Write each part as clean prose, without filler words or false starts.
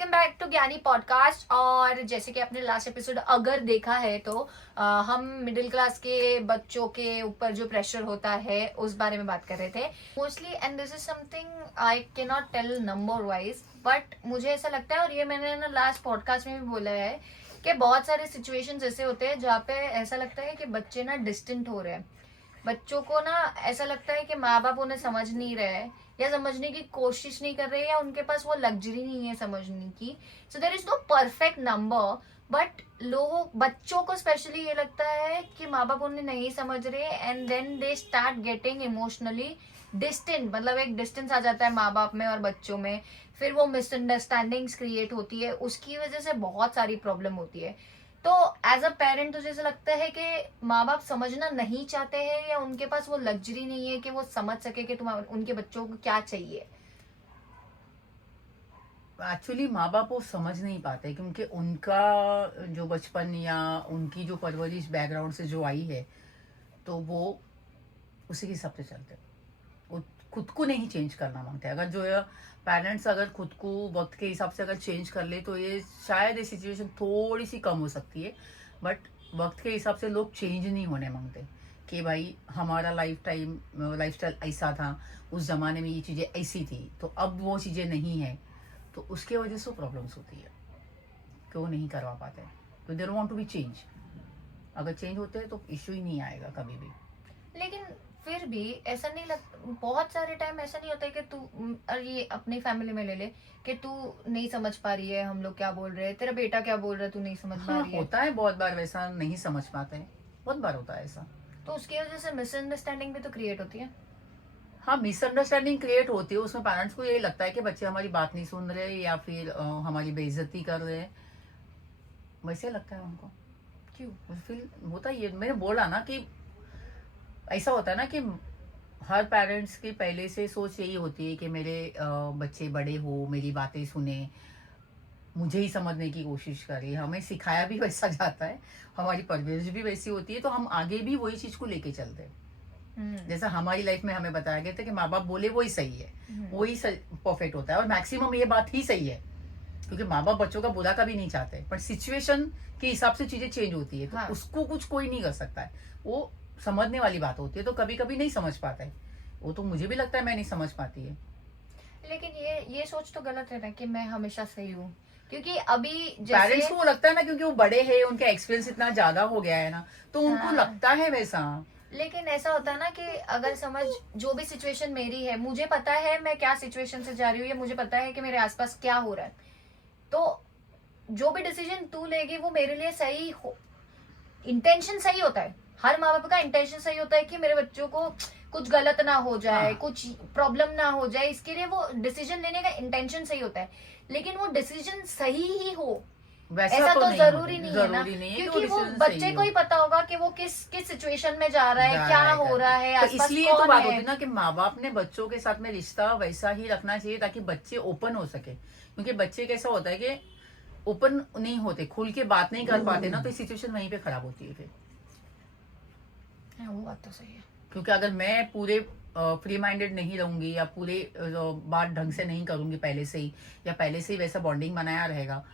Welcome back to ज्ञानी podcast. और जैसे कि आपने लास्ट एपिसोड अगर देखा है तो हम मिडिल क्लास के बच्चों के ऊपर जो प्रेशर होता है उस बारे में बात कर रहे थे mostly. And this is something I can not tell number wise, but मुझे ऐसा लगता है, और ये मैंने ना लास्ट पॉडकास्ट में भी बोला है कि बहुत सारे सिचुएशंस ऐसे होते हैं जहाँ पे ऐसा लगता है कि बच्चे ना डिस्टेंट हो रहे हैं। बच्चों को ना ऐसा लगता है कि माँ बाप उन्हें समझ नहीं रहे हैं या समझने की कोशिश नहीं कर रहे हैं या उनके पास वो लग्जरी नहीं है समझने की। So there is no perfect number, but बच्चों को स्पेशली ये लगता है कि माँ बाप उन्हें नहीं समझ रहे and then they start getting emotionally distant. मतलब एक डिस्टेंस आ जाता है माँ बाप में और बच्चों में, फिर वो मिसअंडरस्टैंडिंग्स क्रिएट होती है, उसकी वजह से बहुत सारी प्रॉब्लम होती है। तो एज अ पेरेंट तुझे ऐसा लगता है कि माँ बाप समझना नहीं चाहते हैं या उनके पास वो लग्जरी नहीं है कि वो समझ सके कि तुम उनके बच्चों को क्या चाहिए? एक्चुअली माँ बाप वो समझ नहीं पाते क्योंकि उनका जो बचपन या उनकी जो परवरिश बैकग्राउंड से जो आई है तो वो उसी के हिसाब से चलते हैं। वो खुद को नहीं चेंज करना मांगते। अगर जो है पेरेंट्स अगर खुद को वक्त के हिसाब से अगर चेंज कर ले तो ये शायद ये सिचुएशन थोड़ी सी कम हो सकती है। बट वक्त के हिसाब से लोग चेंज नहीं होने मांगते कि भाई हमारा लाइफस्टाइल ऐसा था, उस जमाने में ये चीज़ें ऐसी थी तो अब वो चीज़ें नहीं है। तो उसके वजह से प्रॉब्लम्स होती है कि वो नहीं करवा पाते, तो they want to be change. अगर चेंज होते हैं तो इश्यू ही नहीं आएगा कभी भी। लेकिन फिर भी ऐसा नहीं बहुत सारे टाइम ऐसा नहीं होता है कि तू और ये अपनी फैमिली में ले ले कि तू नहीं समझ पा रही है हम लोग क्या बोल रहे हैं, तेरा बेटा क्या बोल रहा है तू नहीं समझ पा हाँ, रही है। होता है बहुत बार, वैसा नहीं समझ पाते हैं, बहुत बार होता है ऐसा। तो उसकी वजह से मिसअंडरस्टैंडिंग भी तो क्रिएट होती है। हाँ, मिसअंडरस्टैंडिंग क्रिएट होती है। उसमें पेरेंट्स को यही लगता है कि बच्चे हमारी बात नहीं सुन रहे या फिर हमारी बेइज्जती कर रहे हैं, वैसे लगता है उनको। क्यों? फिर होता ही है, मैंने बोला ना कि ऐसा होता है ना कि हर पेरेंट्स की पहले से सोच यही होती है कि मेरे बच्चे बड़े हो, मेरी बातें सुने, मुझे ही समझने की कोशिश करे। हमें सिखाया भी वैसा जाता है, हमारी परवरिश भी वैसी होती है, तो हम आगे भी वही चीज को लेके चलते हैं। जैसा हमारी लाइफ में हमें बताया गया था कि माँ बाप बोले वही सही है, वही परफेक्ट होता है, और मैक्सिमम ये बात ही सही है क्योंकि माँ बाप बच्चों का बुरा कभी नहीं चाहते, पर सिचुएशन के हिसाब से चीजें चेंज होती है। तो हाँ। उसको कुछ कोई नहीं कर सकता है, वो समझने वाली बात होती है। तो कभी कभी नहीं समझ पाता है वो, तो मुझे भी लगता है मैं नहीं समझ पाती है। लेकिन ये सोच तो गलत है ना कि मैं हमेशा सही हूँ, क्योंकि अभी पेरेंट्स जैसे को वो लगता है ना, क्योंकि वो बड़े हैं, उनका एक्सपीरियंस इतना ज्यादा हो गया है ना, तो उनको हाँ। लगता है वैसा। लेकिन ऐसा होता है ना कि अगर समझ जो भी सिचुएशन मेरी है, मुझे पता है मैं क्या सिचुएशन से जा रही हूँ या मुझे पता है कि मेरे आसपास क्या हो रहा है, तो जो भी डिसीजन तू लेगी वो मेरे लिए सही हो। इंटेंशन सही होता है, हर माँ बाप का इंटेंशन सही होता है कि मेरे बच्चों को कुछ गलत ना हो जाए, हाँ। कुछ प्रॉब्लम ना हो जाए, इसके लिए वो डिसीजन लेने का इंटेंशन सही होता है। लेकिन वो डिसीजन सही ही हो वैसा ऐसा तो नहीं जरूरी नहीं है ना, जरूरी नहीं है कि क्योंकि वो decision बच्चे सही को हो। ही पता होगा कि वो किस किस सिचुएशन में जा रहा है, क्या हो रहा है, तो आसपास इसलिए तो कौन बात है। होती है ना कि माँ बाप ने बच्चों के साथ में रिश्ता वैसा ही रखना चाहिए ताकि बच्चे ओपन हो सके। क्योंकि बच्चे कैसा होता है कि ओपन नहीं होते, खुल के बात नहीं कर पाते ना, तो सिचुएशन वहीं पे खराब होती है फिर। वो बात तो सही है। क्योंकि अगर मैं पूरे फ्री माइंडेड नहीं रहूंगी या पूरे बात ढंग से नहीं करूंगी पहले से ही, या पहले से ही वैसा बॉन्डिंग बनाया रहेगा,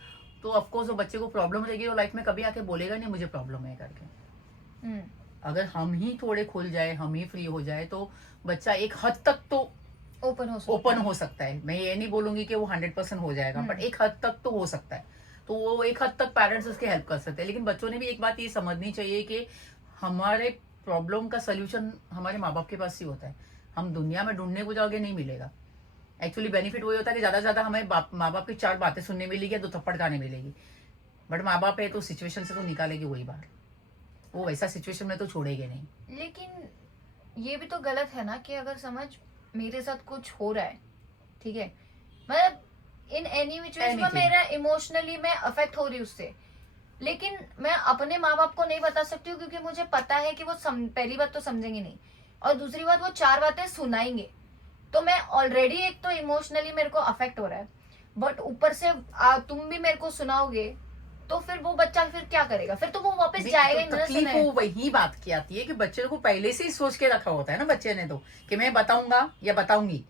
तो ऑफकोर्स वो बच्चे को प्रॉब्लम रहेगी, वो लाइफ में कभी आके बोलेगा नहीं मुझे प्रॉब्लम है करके। अगर हम ही थोड़े खुल जाए, हम ही फ्री हो जाए, तो बच्चा एक हद तक तो ओपन हो सकता है। मैं ये नहीं बोलूंगी कि वो 100% हो जाएगा, बट एक हद तक तो हो सकता है। तो वो एक हद तक पेरेंट्स उसकी हेल्प कर सकते हैं। लेकिन बच्चों ने भी एक बात ये समझनी चाहिए कि हमारे प्रॉब्लम का सोल्यूशन हमारे माँ बाप के पास ही होता है। हम दुनिया में ढूंढने को जाओगे नहीं मिलेगा। एक्चुअली बेनिफिट वही होता है कि ज्यादा से ज्यादा हमें माँ बाप की 4 बातें सुनने मिलेगी या 2 थप्पड़ खाने मिलेगी, बट माँ बाप है तो सिचुएशन से तो निकालेगी वही बात, वो वैसा सिचुएशन में तो छोड़ेंगे नहीं। लेकिन ये भी तो गलत है ना कि अगर समझ मेरे साथ कुछ हो रहा है, ठीक है, मतलब इन एनी विच वेज में मेरा इमोशनली मैं अफेक्ट हो रही उससे, लेकिन मैं अपने माँ बाप को नहीं बता सकती हूँ क्योंकि मुझे पता है कि वो पहली बात तो समझेंगे नहीं और दूसरी बात वो 4 बातें सुनाएंगे, तो मैं ऑलरेडी एक तो इमोशनली मेरे को अफेक्ट हो रहा है, बट ऊपर से तुम भी मेरे को सुनाओगे तो फिर वो बच्चा फिर क्या करेगा, फिर तो वो वापस जाएगा ही तो ना तकलीफ सुने। वो वही बात की आती है कि बच्चे को पहले से ही सोच के रखा होता है ना बच्चे ने, तो कि मैं बताऊंगा या बताऊंगी,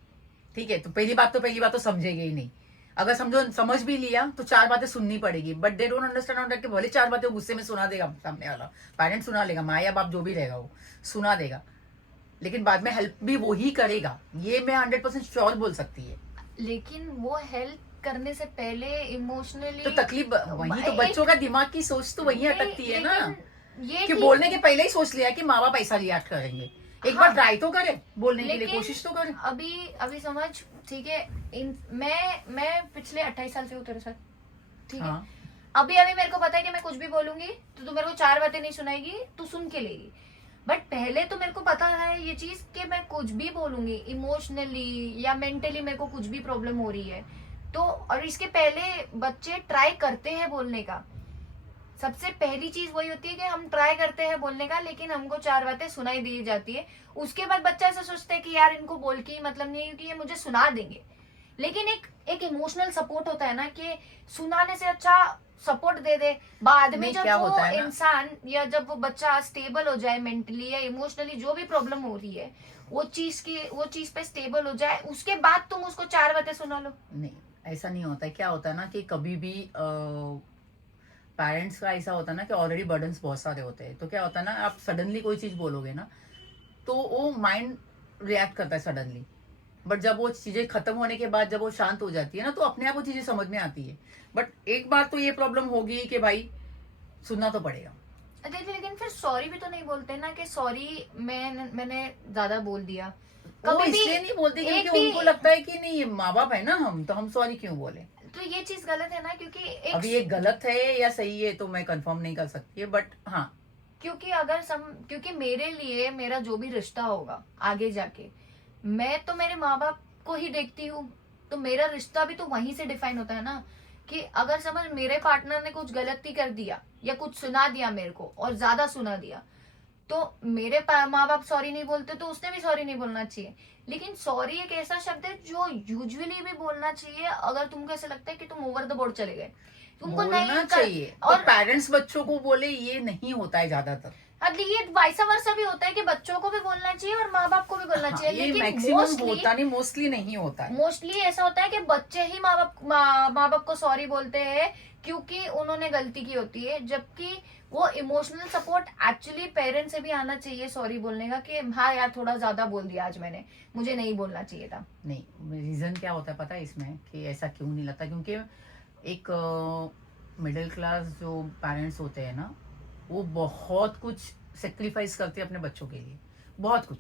ठीक है, तो पहली बात तो समझेगी ही नहीं। अगर समझो समझ भी लिया तो 4 बातें सुननी पड़ेगी, बट दे डोंट अंडरस्टैंड कि भले 4 बातें गुस्से में सुना देगा सामने वाला, पेरेंट सुना लेगा, माँ या बाप जो भी रहेगा वो सुना देगा, लेकिन बाद में हेल्प भी वो ही करेगा, ये मैं 100% श्योर बोल सकती है। लेकिन वो हेल्प करने से पहले इमोशनली तो तकलीफ वही तो, बच्चों का दिमाग की सोच तो वही अटकती है ना, ये कि ठीक- बोलने के पहले ही सोच लिया कि माँ बाप ऐसा रिएक्ट करेंगे, एक हाँ, बार ट्राई तो करे, बोलने के लिए लेकिन कोशिश तो करे। अभी अभी समझ, ठीक है, मैं पिछले 28 साल से हूँ तेरे साथ, ठीक है। हाँ अभी अभी मेरे को पता है कि मैं कुछ भी बोलूंगी तो तू मेरे को 4 बातें नहीं सुनाएगी, तू सुन के लेगी। बट पहले तो मेरे को पता है ये चीज कि मैं कुछ भी बोलूंगी इमोशनली या मेंटली मेरे को कुछ भी प्रॉब्लम हो रही है तो, और इसके पहले बच्चे ट्राई करते हैं बोलने का। सबसे पहली चीज वही होती है कि हम ट्राई करते हैं बोलने का, लेकिन हमको 4 बातें सुनाई दी जाती है। उसके बाद बच्चा ऐसा सोचता है कि यार इनको बोल के ही मतलब नहीं है क्योंकि ये मुझे सुना देंगे। लेकिन एक इमोशनल सपोर्ट होता है ना, कि सुनाने से अच्छा सपोर्ट दे दे। बाद में नहीं, जब क्या वो होता है ना, इंसान या जब वो बच्चा स्टेबल हो जाए मेंटली या इमोशनली, जो भी प्रॉब्लम हो रही है वो चीज पे स्टेबल हो जाए, उसके बाद तुम उसको 4 बातें सुना लो। नहीं ऐसा नहीं होता है। क्या होता है ना कि कभी भी पेरेंट्स का ऐसा होता है ना कि ऑलरेडी बर्डन्स बहुत सारे होते हैं, तो क्या होता है ना, आप सडनली कोई चीज बोलोगे ना तो वो माइंड रिएक्ट करता है सडनली, बट जब वो चीजें खत्म होने के बाद जब वो शांत हो जाती है ना तो अपने आप वो चीजें समझ में आती है। बट एक बार तो ये प्रॉब्लम होगी कि भाई सुनना तो पड़ेगा। लेकिन फिर सॉरी भी तो नहीं बोलते ना, कि सॉरी मैंने ज्यादा बोल दिया। वो कभी भी इसलिए नहीं बोलते एक क्योंकि भी उनको लगता है कि नहीं ये माँ बाप है ना, हम तो हम सॉरी क्यों बोले। तो ये चीज गलत है ना, क्योंकि अभी ये गलत है या सही है तो मैं कंफर्म नहीं कर सकती है, बट हाँ क्योंकि मेरे लिए मेरा जो भी रिश्ता होगा आगे जाके, मैं तो मेरे माँ बाप को ही देखती हूँ, तो मेरा रिश्ता भी तो वहीं से डिफाइन होता है ना। कि अगर समझ मेरे पार्टनर ने कुछ गलती कर दिया या कुछ सुना दिया मेरे को और ज्यादा सुना दिया, तो मेरे माँ बाप सॉरी नहीं बोलते तो उसने भी सॉरी नहीं बोलना चाहिए। लेकिन सॉरी एक ऐसा शब्द है जो यूजुअली भी बोलना चाहिए अगर तुमको ऐसा लगता है कि तुम ओवर द बोर्ड चले गए, तुमको बोलना नहीं चाहिए। और और पेरेंट्स बच्चों को बोले ये नहीं होता है ज्यादातर। अब ये वाइसा वर्सा भी होता है कि बच्चों को भी बोलना चाहिए और माँ बाप को भी बोलना हाँ, चाहिए। ये लेकिन मैक्सिमम होता नहीं, मोस्टली नहीं होता है। मोस्टली ऐसा होता है कि बच्चे ही माँ बाप को सॉरी बोलते हैं क्योंकि उन्होंने गलती की होती है, जबकि वो इमोशनल सपोर्ट एक्चुअली पेरेंट्स से भी आना चाहिए सॉरी बोलने का, कि हाँ यार थोड़ा ज्यादा बोल दिया आज मैंने, मुझे नहीं बोलना चाहिए था। नहीं, रीजन क्या होता है पता है इसमें कि ऐसा क्यों नहीं लगता, क्योंकि एक मिडिल क्लास जो पेरेंट्स होते हैं ना वो बहुत कुछ सेक्रीफाइस करते हैं अपने बच्चों के लिए, बहुत कुछ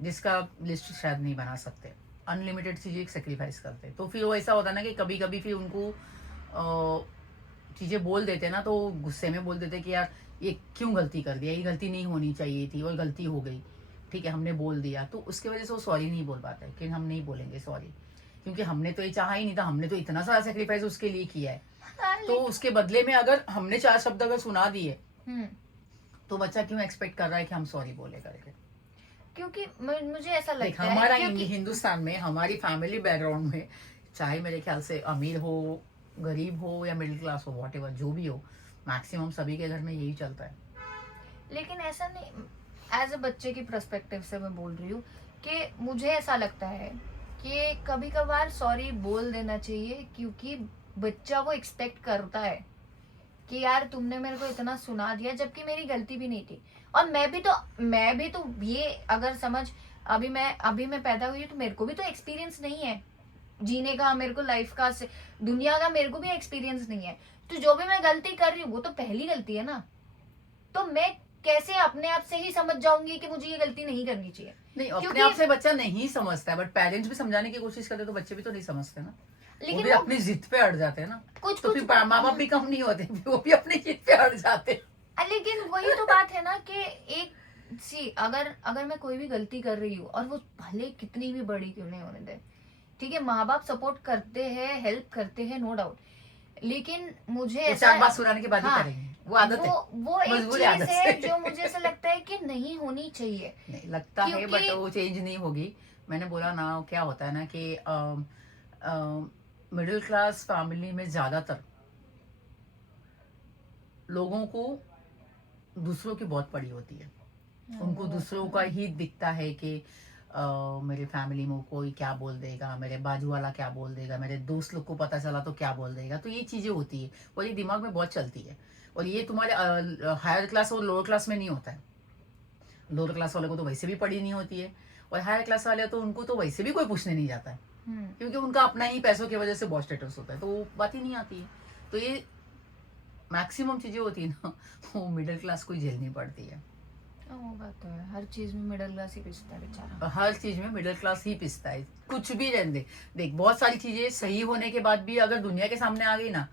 जिसका लिस्ट शायद नहीं बना सकते, अनलिमिटेड चीजें सेक्रीफाइस करते हैं। तो फिर वो ऐसा होता है ना कि कभी कभी फिर उनको चीजें बोल देते हैं ना तो वो गुस्से में बोल देते हैं कि यार ये क्यों गलती कर दिया, ये गलती नहीं होनी चाहिए थी और गलती हो गई, ठीक है हमने बोल दिया, तो उसकी वजह से वो सॉरी नहीं बोल पाता है कि हम नहीं बोलेंगे सॉरी, क्योंकि हमने तो ये चाहा ही नहीं था, हमने तो इतना सारा सेक्रीफाइस उसके लिए किया है। तो उसके बदले में अगर हमने 4 शब्द अगर सुना दिए तो बच्चा क्यों एक्सपेक्ट कर रहा है कि हम सॉरी बोले करके। क्योंकि मुझे ऐसा देख लगता है हमारा क्योंकि हिंदुस्तान में हमारी फैमिली बैकग्राउंड में, चाहे मेरे ख्याल से अमीर हो गरीब हो या मिडिल क्लास हो, वॉट एवर जो भी हो, मैक्सिमम सभी के घर में यही चलता है। लेकिन ऐसा नहीं, एज अ बच्चे की पर्सपेक्टिव से मैं बोल रही हूँ कि मुझे ऐसा लगता है कि कभी कभार सॉरी बोल देना चाहिए, क्योंकि बच्चा वो एक्सपेक्ट करता है कि यार तुमने मेरे को इतना सुना दिया जबकि मेरी गलती भी नहीं थी। और मैं भी तो ये अगर समझ, अभी मैं पैदा हुई हूँ तो मेरे को भी तो एक्सपीरियंस नहीं है जीने का, मेरे को लाइफ का दुनिया का मेरे को भी एक्सपीरियंस नहीं है। तो जो भी मैं गलती कर रही हूँ वो तो पहली गलती है ना, तो मैं कैसे अपने आप से ही समझ जाऊंगी कि मुझे ये गलती नहीं करनी चाहिए। नहीं, अपने आप से बच्चा नहीं समझता है, बट पेरेंट्स भी समझाने की कोशिश करते तो बच्चे भी तो नहीं समझते ना, लेकिन वो भी अपनी जिद पे अड़ जाते हैं ना। कुछ तो फिर माँ बाप भी कम नहीं होते, वो भी अपनी जिद पे अड़ जाते हैं। लेकिन वही तो बात है ना कि अगर मैं कोई भी गलती कर रही हूँ और वो भले कितनी भी बड़ी क्यों नहीं होने दे, ठीक है, माँ बाप सपोर्ट करते हैं, हेल्प करते हैं, नो डाउट, लेकिन मुझे ऐसा 4 बात सुनाने के बाद ही हाँ, करेंगे, वो आदत है, वो एक मजबूरी चीज आदत है से। जो मुझे ऐसा लगता है कि नहीं होनी चाहिए। नहीं लगता है क्योंकि बट वो चेंज नहीं होगी। मैंने बोला ना, क्या होता है ना कि मिडिल क्लास फैमिली में ज्यादातर लोगों को दूसरों की बहुत पड़ी होती है, उनको दूसरों का ही दिखता है कि मेरे फैमिली में कोई क्या बोल देगा, मेरे बाजू वाला क्या बोल देगा, मेरे दोस्त लोग को पता चला तो क्या बोल देगा। तो ये चीजें होती है और ये दिमाग में बहुत चलती है। और ये तुम्हारे हायर क्लास और लोअर क्लास में नहीं होता है। लोअर क्लास वाले को तो वैसे भी पढ़ी नहीं होती है, और हायर क्लास वाले तो उनको तो वैसे भी कोई पूछने नहीं जाता है, क्योंकि उनका अपना ही पैसों की वजह से बहुत स्टेटस होता है, तो वो बात ही नहीं आती है। तो ये मैक्सिमम चीजें होती है ना, वो मिडिल क्लास को ही झेलनी पड़ती है। वो बात तो है, हर चीज में मिडिल क्लास ही पिसता है बेचारा। हर चीज में मिडिल क्लास ही पिसता है, कुछ भी रहने दे। देख, बहुत सारी चीजें सही होने के बाद भी अगर दुनिया के सामने आ गई ना,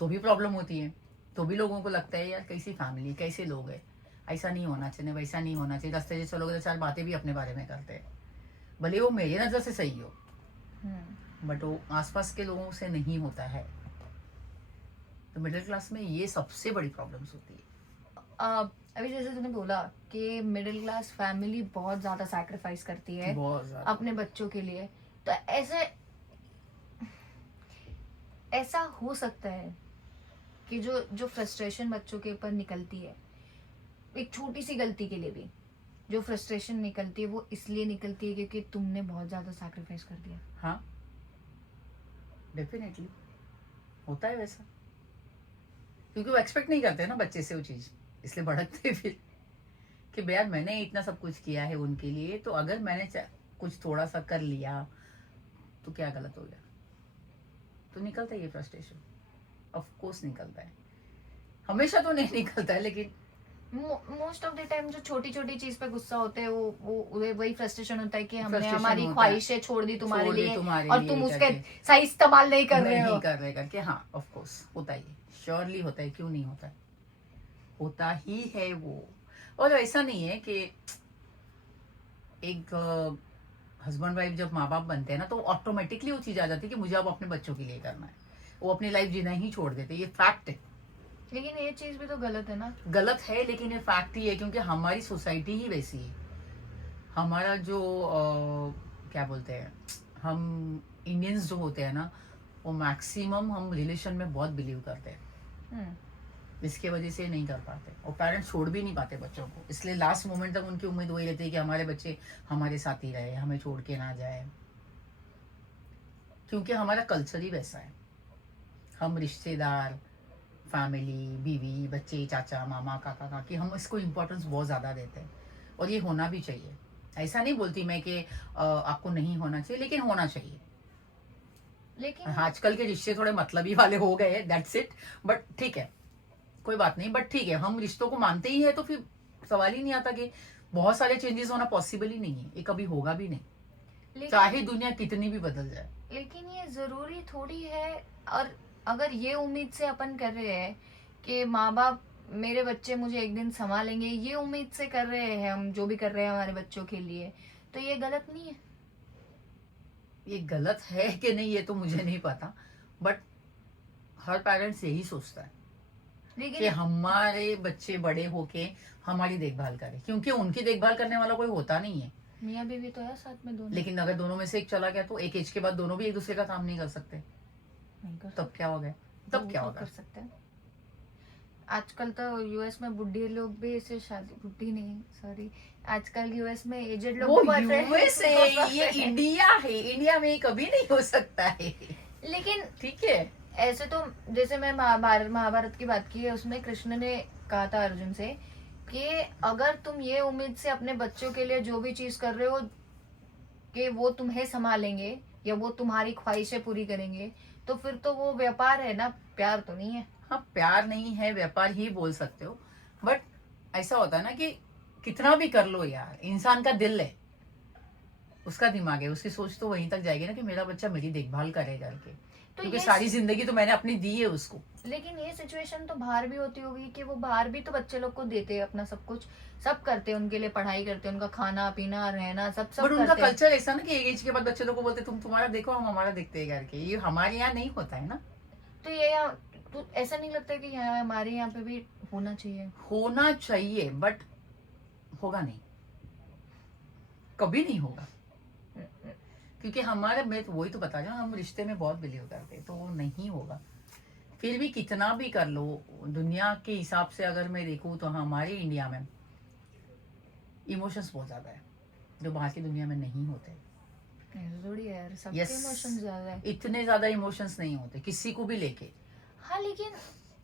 तो भी प्रॉब्लम होती है। तो भी लोगों को लगता है यार कैसी फैमिली, कैसे लोग हैं, ऐसा नहीं होना चाहिए, वैसा नहीं होना चाहिए। रास्ते से चलोगे तो चार बातें भी अपने बारे में करते हैं, भले वो मेरी नजर से सही हो, बट वो आसपास के लोगों से नहीं होता है। तो मिडिल क्लास में ये सबसे बड़ी प्रॉब्लम्स होती है। अभी जैसे तूने बोला कि मिडिल क्लास फैमिली बहुत ज्यादा सैक्रिफाइस करती है बहुत ज्यादा। अपने बच्चों के लिए, तो ऐसा हो सकता है कि जो फ्रस्ट्रेशन बच्चों के ऊपर निकलती है, एक छोटी सी गलती के लिए भी जो फ्रस्ट्रेशन निकलती है, वो इसलिए निकलती है क्योंकि तुमने बहुत ज्यादा सैक्रिफाइस कर दिया। हाँ, डेफिनेटली होता है वैसा, क्योंकि वो एक्सपेक्ट नहीं करते ना बच्चे से वो चीज, इसलिए भड़कते फिर कि यार मैंने इतना सब कुछ किया है उनके लिए, तो अगर मैंने कुछ थोड़ा सा कर लिया तो क्या गलत हो गया। तो निकलता है ये फ्रस्ट्रेशन, ऑफ कोर्स निकलता है, हमेशा तो नहीं निकलता है, लेकिन मोस्ट ऑफ द टाइम जो छोटी छोटी चीज पे गुस्सा होते हैं, वो वही फ्रस्ट्रेशन होता है कि हमने Frustration हमारी होता है। ख्वाहिशें छोड़ दी तुम्हारे छोड़ दी लिए, तुम्हारे और लिए तुम उसका करके। सही इस्तेमाल नहीं कर रहे हो। नहीं कर रहे करके, हाँ ऑफ कोर्स होता है, श्योरली होता है, क्यों नहीं होता है, होता ही है वो। और ऐसा नहीं है कि एक हस्बैंड वाइफ जब माँ बाप बनते हैं ना, तो ऑटोमेटिकली वो चीज आ जाती है कि मुझे अब अपने बच्चों के लिए करना है, वो अपनी लाइफ जीना ही छोड़ देते, ये फैक्ट है। लेकिन ये चीज भी तो गलत है ना। गलत है, लेकिन ये फैक्ट ही है, क्योंकि हमारी सोसाइटी ही वैसी है। हमारा जो क्या बोलते हैं, हम इंडियंस जो होते हैं ना, वो मैक्सिमम हम रिलेशन में बहुत बिलीव करते हैं, इसके वजह से नहीं कर पाते, और पेरेंट्स छोड़ भी नहीं पाते बच्चों को, इसलिए लास्ट मोमेंट तक उनकी उम्मीद वही रहती है कि हमारे बच्चे हमारे साथ ही रहे, हमें छोड़ के ना जाए, क्योंकि हमारा कल्चर ही वैसा है। हम रिश्तेदार, फैमिली, बीवी, बच्चे, चाचा, मामा, काका, काकी, हम इसको इम्पोर्टेंस बहुत ज्यादा देते हैं, और ये होना भी चाहिए। ऐसा नहीं बोलती मैं कि आपको नहीं होना चाहिए, लेकिन होना चाहिए। लेकिन आजकल के रिश्ते थोड़े मतलबी वाले हो गए हैं, दैट्स इट, बट ठीक है, कोई बात नहीं, बट ठीक है, हम रिश्तों को मानते ही है, तो फिर सवाल ही नहीं आता कि बहुत सारे चेंजेस होना पॉसिबल ही नहीं है, ये कभी होगा भी नहीं, चाहे दुनिया कितनी भी बदल जाए। लेकिन ये जरूरी थोड़ी है। और अगर ये उम्मीद से अपन कर रहे हैं कि माँ बाप मेरे बच्चे मुझे एक दिन संभालेंगे, ये उम्मीद से कर रहे हैं हम जो भी कर रहे हैं हमारे बच्चों के लिए, तो ये गलत नहीं है। ये गलत है कि नहीं ये तो मुझे नहीं पता, बट हर पेरेंट्स यही सोचता है कि लेकिन हमारे बच्चे बड़े होके हमारी देखभाल करें, क्योंकि उनकी देखभाल करने वाला कोई होता नहीं है। मियाँ बीवी तो है साथ में दोनों, लेकिन अगर दोनों में से एक चला गया, तो एक एज के बाद दोनों भी एक दूसरे का काम नहीं कर सकते, नहीं कर तब क्या हो गया, तब क्या वो होगा। कर सकते हैं। आजकल तो यूएस में बुढ़ी लोग भी ऐसे शादी, बुढ़ी नहीं सॉरी, आजकल यूएस में एजेड लोग वो भी boyfriend- यूएस है, ये इंडिया है, इंडिया में कभी नहीं हो सकता है, लेकिन ठीक है। ऐसे तो जैसे मैं महाभारत की बात की है, उसमें कृष्ण ने कहा था अर्जुन से कि अगर तुम ये उम्मीद से अपने बच्चों के लिए जो भी चीज कर रहे हो कि वो तुम्हें संभालेंगे या वो तुम्हारी ख्वाहिशें पूरी करेंगे, तो फिर तो वो व्यापार है ना, प्यार तो नहीं है। हाँ, प्यार नहीं है, व्यापार ही बोल सकते हो, बट ऐसा होता है ना कि कितना भी कर लो यार, इंसान का दिल है, उसका दिमाग है, उसकी सोच तो वहीं तक जाएगी ना कि मेरा बच्चा मेरी देखभाल करे करके, तो क्योंकि ये सारी जिंदगी तो मैंने अपनी दी है उसको। लेकिन ये सिचुएशन तो बाहर भी होती होगी कि वो बाहर भी तो बच्चे लोग को देते हैं अपना सब कुछ, सब करते हैं उनके लिए, पढ़ाई करते हैं, उनका खाना पीना रहना सब सब बट उनका करते हैं। कल्चर ऐसा ना कि एक एज के बाद बच्चे लोग को बोलते तुम तुम्हारा देखो, हम हमारा देखते हैं करके, ये हमारे यहाँ नहीं होता है ना। तो ये यहाँ तो ऐसा नहीं लगता कि यहाँ हमारे यहाँ पे भी होना चाहिए? होना चाहिए, बट होगा नहीं, कभी नहीं होगा, क्योंकि हमारे, मैं तो वही तो बता रहा हूँ, हम रिश्ते में बहुत बिलीव करते हैं, तो वो नहीं होगा। फिर भी कितना भी कर लो, दुनिया के हिसाब से अगर मैं देखूँ तो हमारे इंडिया में इमोशंस बहुत ज्यादा है, जो बाहर की दुनिया में नहीं होते। ऐसा थोड़ी है यार, सबके Yes. इमोशंस ज्यादा है। इतने ज्यादा इमोशंस नहीं होते किसी को भी लेके, हाँ लेकिन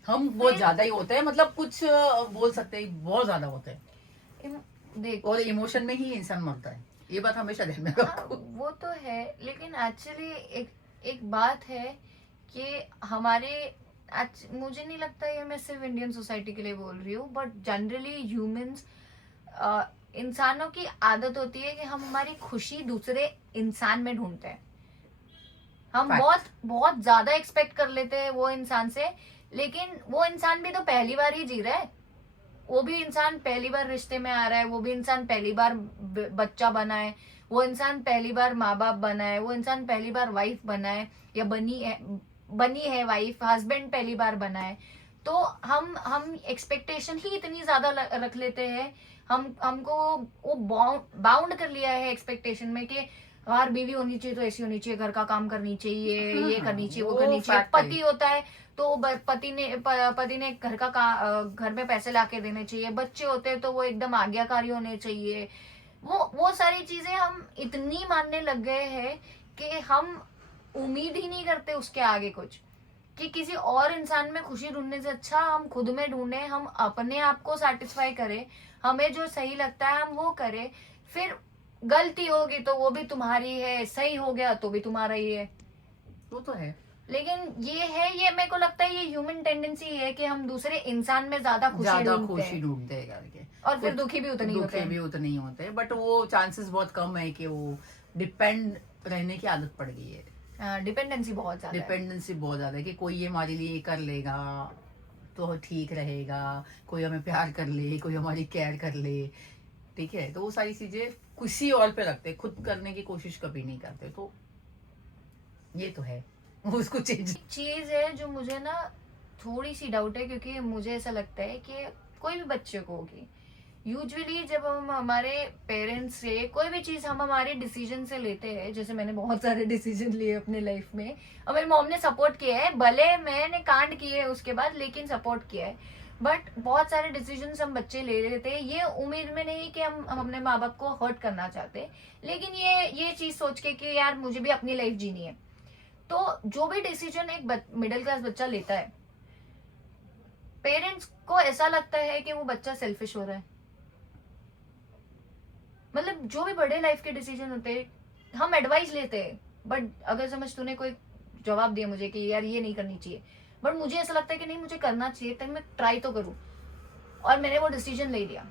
हम बहुत ज्यादा ही होते हैं, मतलब कुछ बोल सकते हैं बहुत ज्यादा होते हैं, देख और इमोशन में ही इंसान मरता है, ये बात हमेशा ध्यान में हाँ, रखो। वो तो है, लेकिन एक्चुअली एक बात है कि हमारे मुझे नहीं लगता ये मैं सिर्फ इंडियन सोसाइटी के लिए बोल रही हूँ, बट जनरली ह्यूमंस, इंसानों की आदत होती है कि हम हमारी खुशी दूसरे इंसान में ढूंढते हैं। हम Fact. बहुत बहुत ज्यादा एक्सपेक्ट कर लेते हैं वो इंसान से, लेकिन वो इंसान भी तो पहली बार ही जी रहा है, वो भी इंसान पहली बार रिश्ते में आ रहा है, वो भी इंसान पहली बार बच्चा बना है, वो इंसान पहली बार माँ बाप बना है, वो इंसान पहली बार वाइफ बना है या बनी है वाइफ, हस्बैंड पहली बार बना है। तो हम एक्सपेक्टेशन ही इतनी ज्यादा रख लेते हैं, हमको वो बाउंड कर लिया है एक्सपेक्टेशन में कि हर बीवी होनी चाहिए तो ऐसी होनी चाहिए, घर का काम करनी चाहिए, ये करनी चाहिए, वो वो करनी चाहिए। fact है। पति होता है तो पति ने घर में पैसे लाके देने चाहिए, बच्चे होते हैं तो वो एकदम आज्ञाकारी होने चाहिए। वो सारी चीजें हम इतनी मानने लग गए हैं कि हम उम्मीद ही नहीं करते उसके आगे कुछ, कि किसी और इंसान में खुशी ढूंढने से अच्छा हम खुद में ढूंढे, हम अपने आप को सेटिस्फाई करें, हमें जो सही लगता है हम वो करें। फिर गलती होगी तो वो भी तुम्हारी है, सही हो गया तो भी तुम्हारा ही है। वो तो है, लेकिन ये मेरे को लगता है ये ह्यूमन टेंडेंसी है कि हम दूसरे इंसान में ज्यादा खुशी ढूंढते हैं करके, और फिर दुखी भी उतने ही होते दुखे हैं। भी उतने ही होते हैं, बट वो चांसेस बहुत कम है कि वो डिपेंड रहने की आदत पड़ गई है। डिपेंडेंसी बहुत ज्यादा है। डिपेंडेंसी बहुत ज्यादा है कि कोई ये हमारे लिए कर लेगा तो ठीक रहेगा, कोई हमें प्यार कर ले, कोई हमारी केयर कर ले, ठीक है, तो वो सारी चीजें किसी और पे रखते, खुद करने की कोशिश कभी नहीं करते, तो ये तो है उसको चेंज। चीज है जो मुझे ना थोड़ी सी डाउट है, क्योंकि मुझे ऐसा लगता है कि कोई भी बच्चे को होगी, यूजुअली जब हम हमारे पेरेंट्स से कोई भी चीज हम हमारे डिसीजन से लेते हैं, जैसे मैंने बहुत सारे डिसीजन लिए अपने लाइफ में और मेरी मॉम ने सपोर्ट किया है, भले मैंने कांड किए उसके बाद लेकिन सपोर्ट किया है, बट बहुत सारे डिसीजन हम बच्चे ले लेते हैं ये उम्मीद में नहीं कि हम अपने माँ बाप को हर्ट करना चाहते, लेकिन ये चीज सोच के कि यार मुझे भी अपनी लाइफ जीनी है। तो जो भी डिसीजन एक मिडिल क्लास बच्चा लेता है, पेरेंट्स को ऐसा लगता है कि वो बच्चा सेल्फिश हो रहा है। मतलब जो भी बड़े लाइफ के डिसीजन होते हैं हम एडवाइस लेते हैं, बट अगर समझ तूने कोई जवाब दिया मुझे कि यार ये नहीं करनी चाहिए, बट मुझे ऐसा लगता है कि नहीं मुझे करना चाहिए, तब मैं ट्राई तो करूं, और मैंने वो डिसीजन ले लिया,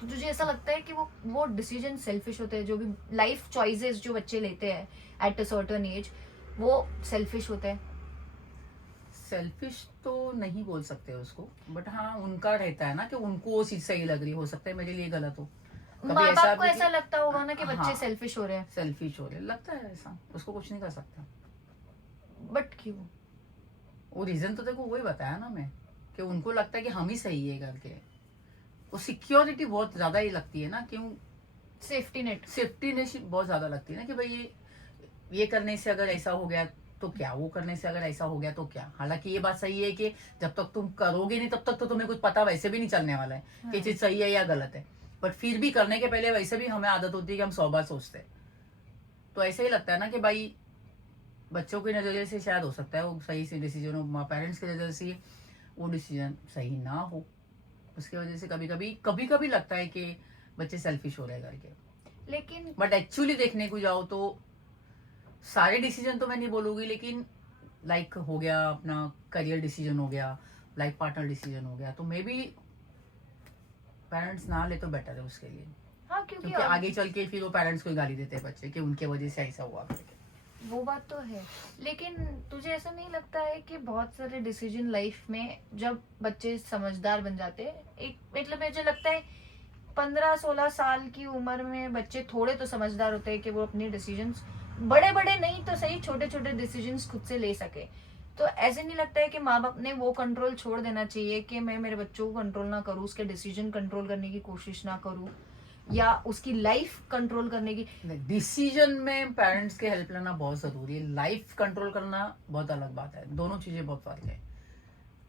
तो तुझे ऐसा लगता है कि वो डिसीजन सेल्फिश होते हैं? जो भी लाइफ चॉइसेस जो बच्चे लेते हैं एट अ सर्टेन एज, वो सेल्फिश होते हैं? सेल्फिश तो नहीं बोल सकते उसको, बट हाँ उनका रहता है ना कि उनको वो चीज सही लग रही, हो सकता है मेरे लिए गलत हो। माँ बाप को भी ऐसा लगता होगा ना कि बच्चे हाँ, सेल्फिश हो रहे हैं, सेल्फिश हो रहे, लगता है ऐसा, उसको कुछ नहीं कर सकता। बट क्यों? वो रीजन तो देखो वही बताया ना मैं, कि उनको लगता है कि हम ही सही है करके, वो सिक्योरिटी बहुत ज्यादा ही लगती है ना, क्यों, सेफ्टी नेट। सेफ्टी नेट बहुत ज्यादा लगती है ना, कि भाई ये करने से अगर ऐसा हो गया तो क्या, वो करने से अगर ऐसा हो गया तो क्या। हालांकि ये बात सही है कि जब तक तुम करोगे नहीं तब तक तो तुम्हें कुछ पता वैसे भी नहीं चलने वाला है कि चीज सही है या गलत है, बट फिर भी करने के पहले वैसे भी हमें आदत होती है कि हम 100 बार सोचते हैं। तो ऐसा ही लगता है ना कि भाई बच्चों के नजरिए से शायद हो सकता है वो सही से डिसीजन हो, पेरेंट्स के नजरिए से वो डिसीजन सही ना हो, उसकी वजह से कभी कभी लगता है कि बच्चे सेल्फिश हो रहे हैं करके। लेकिन बट एक्चुअली देखने को जाओ तो सारे डिसीजन तो मैं नहीं बोलूंगी, लेकिन लाइक हो गया अपना करियर डिसीजन हो गया, लाइफ पार्टनर डिसीजन हो गया, तो मे बी पेरेंट्स ना ले तो बेटर है उसके लिए, हाँ, क्योंकि क्योंकि आगे चल के फिर वो पेरेंट्स को ही गाली देते हैं बच्चे कि उनके वजह से ऐसा हुआ करके। वो बात तो है, लेकिन तुझे ऐसा नहीं लगता है कि बहुत सारे डिसीजन लाइफ में जब बच्चे समझदार बन जाते हैं, एक मतलब मुझे लगता है 15-16 साल की उम्र में बच्चे थोड़े तो समझदार होते हैं कि वो अपने डिसीजंस, बड़े बड़े नहीं तो सही, छोटे छोटे डिसीजंस खुद से ले सके। तो ऐसे नहीं लगता है कि माँ बाप ने वो कंट्रोल छोड़ देना चाहिए कि मैं मेरे बच्चों को कंट्रोल ना करूँ, उसके डिसीजन कंट्रोल करने की कोशिश ना करूँ, या उसकी लाइफ कंट्रोल करने की। डिसीजन में पेरेंट्स की हेल्प लेना बहुत जरूरी है, लाइफ कंट्रोल करना बहुत अलग बात है, दोनों चीजें बहुत फर्क है।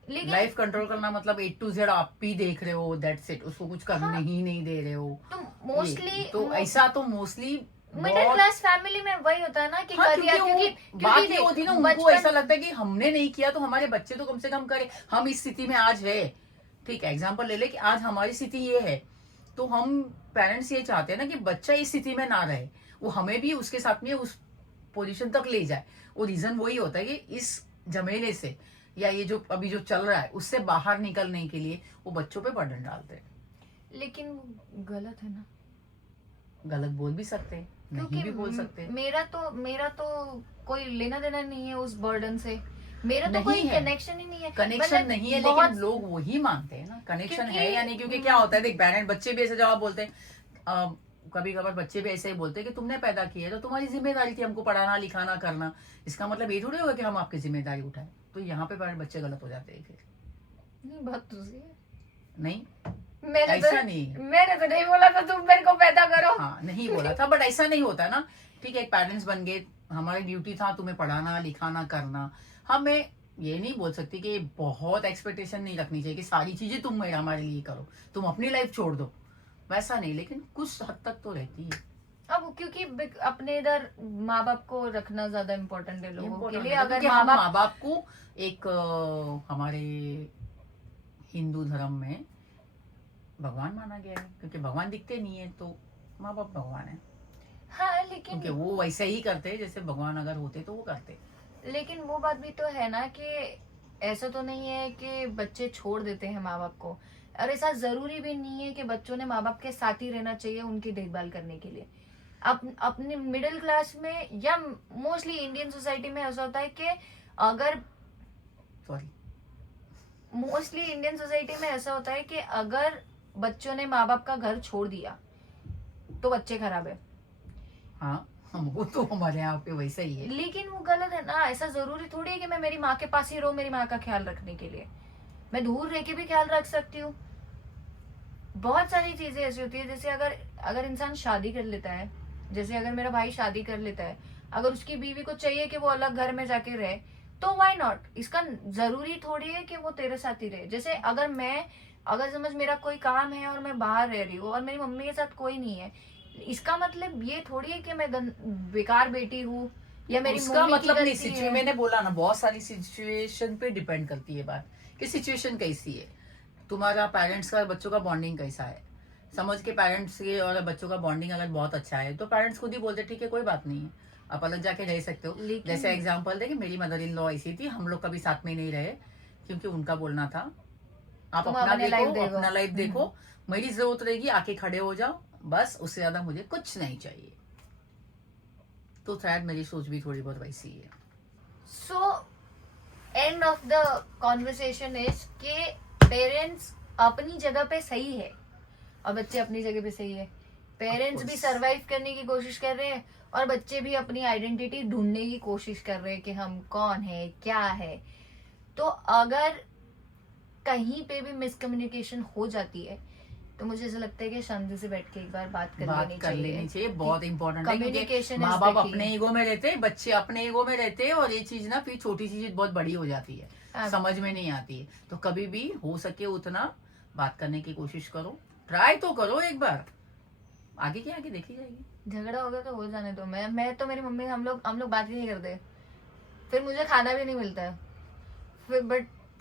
लेकिन लाइफ कंट्रोल करना मतलब A to Z आप भी देख रहे हो, दैट्स इट, उसको कुछ करने हाँ, ही नहीं दे रहे हो। तो मोस्टली तो ऐसा तो मोस्टली मिडिल क्लास फैमिली में वही होता है ना कि हाँ, कर दिया, क्योंकि बात ये देख, होती ना, उनको ऐसा लगता है कि हमने नहीं किया तो हमारे बच्चे तो कम से कम करे। हम इस स्थिति में आज है, ठीक है, एग्जाम्पल ले ले कि आज हमारी स्थिति ये है, तो हम पेरेंट्स ये चाहते हैं ना कि बच्चा इस स्थिति में ना रहे, वो हमें भी उसके साथ में उस पोजीशन तक ले जाए। वो रीजन वही होता है कि इस झमेले से या ये जो अभी जो चल रहा है उससे बाहर निकलने के लिए वो बच्चों पे बर्डन डालते हैं। लेकिन वो गलत है ना, गलत बोल भी सकते हैं, नहीं भी बोल सकते हैं। मेरा तो कोई लेना देना नहीं है उस बर्डन से, मेरा तो नहीं कोई है। कनेक्शन ही नहीं है। कनेक्शन मतलब नहीं है, बहुत लेकिन लोग वही मानते हैं ना कनेक्शन क्योंकि- है या नहीं, क्योंकि क्या होता है देख, पेरेंट बच्चे भी ऐसे जवाब बोलते हैं, कभी कभार बच्चे भी ऐसे ही बोलते हैं कि तुमने पैदा किया है तो तुम्हारी जिम्मेदारी थी हमको पढ़ाना लिखाना करना। इसका मतलब ये थोड़ी होगा कि हम आपकी जिम्मेदारी उठाए। तो यहाँ पे पेरेंट बच्चे गलत हो जाते हैं फिर। नहीं, बात तो सही है। नहीं, मैंने ऐसा नहीं। मैंने तो नहीं बोला था तुम मेरे को पैदा करो। हाँ, नहीं बोला था, बट ऐसा नहीं होता ना। ठीक है, एक पेरेंट्स बन गए, हमारी ड्यूटी था तुम्हें पढ़ाना लिखाना करना। हमें ये नहीं बोल सकती कि बहुत एक्सपेक्टेशन नहीं रखनी चाहिए कि सारी चीजें तुम हमारे लिए करो, तुम अपनी लाइफ छोड़ दो, वैसा नहीं, लेकिन कुछ हद तक तो रहती है। अब क्योंकि अपने इधर माँ बाप को रखना ज्यादा इम्पोर्टेंट है लोगों के लिए। अगर क्योंकि माँ बाप को एक हमारे हिंदू धर्म में भगवान माना गया है, क्योंकि भगवान दिखते नहीं है तो माँ बाप भगवान है। हाँ, लेकिन क्योंकि वो वैसे ही करते हैं जैसे भगवान अगर होते तो वो करते। लेकिन वो बात भी तो है ना कि ऐसा तो नहीं है कि बच्चे छोड़ देते हैं माँ बाप को, और ऐसा जरूरी भी नहीं है कि बच्चों ने माँ बाप के साथ ही रहना चाहिए उनकी देखभाल करने के लिए। अपने मिडिल क्लास में या मोस्टली इंडियन सोसाइटी में ऐसा होता है कि अगर मोस्टली इंडियन सोसाइटी में ऐसा होता है कि अगर बच्चों ने माँ बाप का घर छोड़ दिया तो बच्चे खराब है। हाँ, वो तो हमारे यहाँ पे वैसा ही है। लेकिन वो गलत है ना। ऐसा जरूरी थोड़ी है कि मैं मेरी माँ के पास ही रहूं मेरी माँ का ख्याल रखने के लिए। मैं दूर रह के भी ख्याल रख सकती हूँ। बहुत सारी चीजें ऐसी होती है, जैसे अगर इंसान शादी कर लेता है, जैसे अगर मेरा भाई शादी कर लेता है, अगर उसकी बीवी को चाहिए कि वो अलग घर में जाके रहे तो व्हाई नॉट। इसका जरूरी थोड़ी है कि वो तेरे साथ ही रहे। जैसे अगर समझ मेरा कोई काम है और मैं बाहर रह रही हूँ और मेरी मम्मी के साथ कोई नहीं है, इसका मतलब ये थोड़ी है कि मैं बेकार बेटी हूँ या मेरी उसका मम्मी की मतलब नहीं, गलती है। सिचुएशन मैंने बोला ना, बहुत सारी सिचुएशन पे डिपेंड करती है बात कि सिचुएशन कैसी है, तुम्हारा पेरेंट्स का बच्चों का बॉन्डिंग कैसा है। समझ के पेरेंट्स के और बच्चों का बॉन्डिंग अगर बहुत अच्छा है तो पेरेंट्स खुद ही बोलते ठीक है कोई बात नहीं है, आप अलग जाके रह सकते हो। जैसे एग्जाम्पल दे कि मेरी मदर इन लॉ ऐसी थी, हम लोग कभी साथ में नहीं रहे क्योंकि उनका बोलना था आप अपना देखो, अपना लाइफ देखो, मेरी जरूरत रहेगी आके खड़े हो जाओ, बस उससे ज्यादा मुझे कुछ नहीं चाहिए। तो शायद मेरी सोच भी थोड़ी बहुत वैसी है। So end of the conversation is के पेरेंट्स अपनी जगह पे सही है और बच्चे अपनी जगह पे सही है। पेरेंट्स भी सरवाइव करने की कोशिश कर रहे हैं और बच्चे भी अपनी आइडेंटिटी ढूंढने की कोशिश कर रहे हैं कि हम कौन है क्या है। तो अगर कहीं पे भी मिसकम्युनिकेशन हो जाती है तो मुझे ऐसा लगता है कि शांति से बैठ के एक बार बात कर लेनी चाहिए। बहुत इंपॉर्टेंट है, कम्युनिकेशन माँ बाप अपने ईगो में रहते हैं, बच्चे अपने ईगो में रहते हैं, और ये चीज ना फिर छोटी चीज बहुत बड़ी हो जाती है, समझ में नहीं आती है। तो कभी भी हो सके उतना बात करने की कोशिश करो, ट्राई तो करो एक बार, आगे की आगे देखी जाएगी। झगड़ा हो गया तो हो जाने दो। मैं तो मेरी मम्मी हम लोग बात ही नहीं करते, फिर मुझे खाना भी नहीं मिलता है,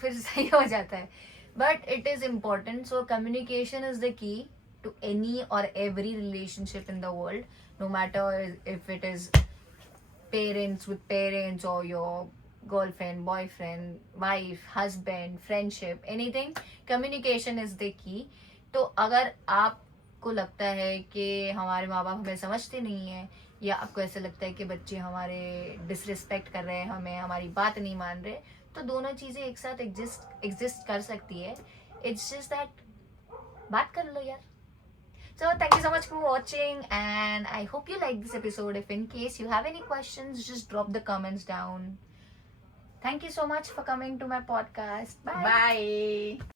फिर सही हो जाता है। But it is important, so communication is the key to any और every relationship in the world, no matter if it is parents with parents और your girlfriend boyfriend wife husband friendship anything, communication is the key. तो अगर आपको लगता है कि हमारे माँ बाप हमें समझते नहीं है, या आपको ऐसा लगता है कि बच्चे हमारे डिसरिस्पेक्ट कर रहे हैं, हमें हमारी बात नहीं मान रहे, तो दोनों चीजें एक साथ एग्जिस्ट कर सकती है। इट्स जस्ट दैट बात कर लो यार। So thank you so much for watching and I hope you like this episode. If in case you have any questions, just drop the comments down. Thank you so much for coming to my podcast. Bye. Bye.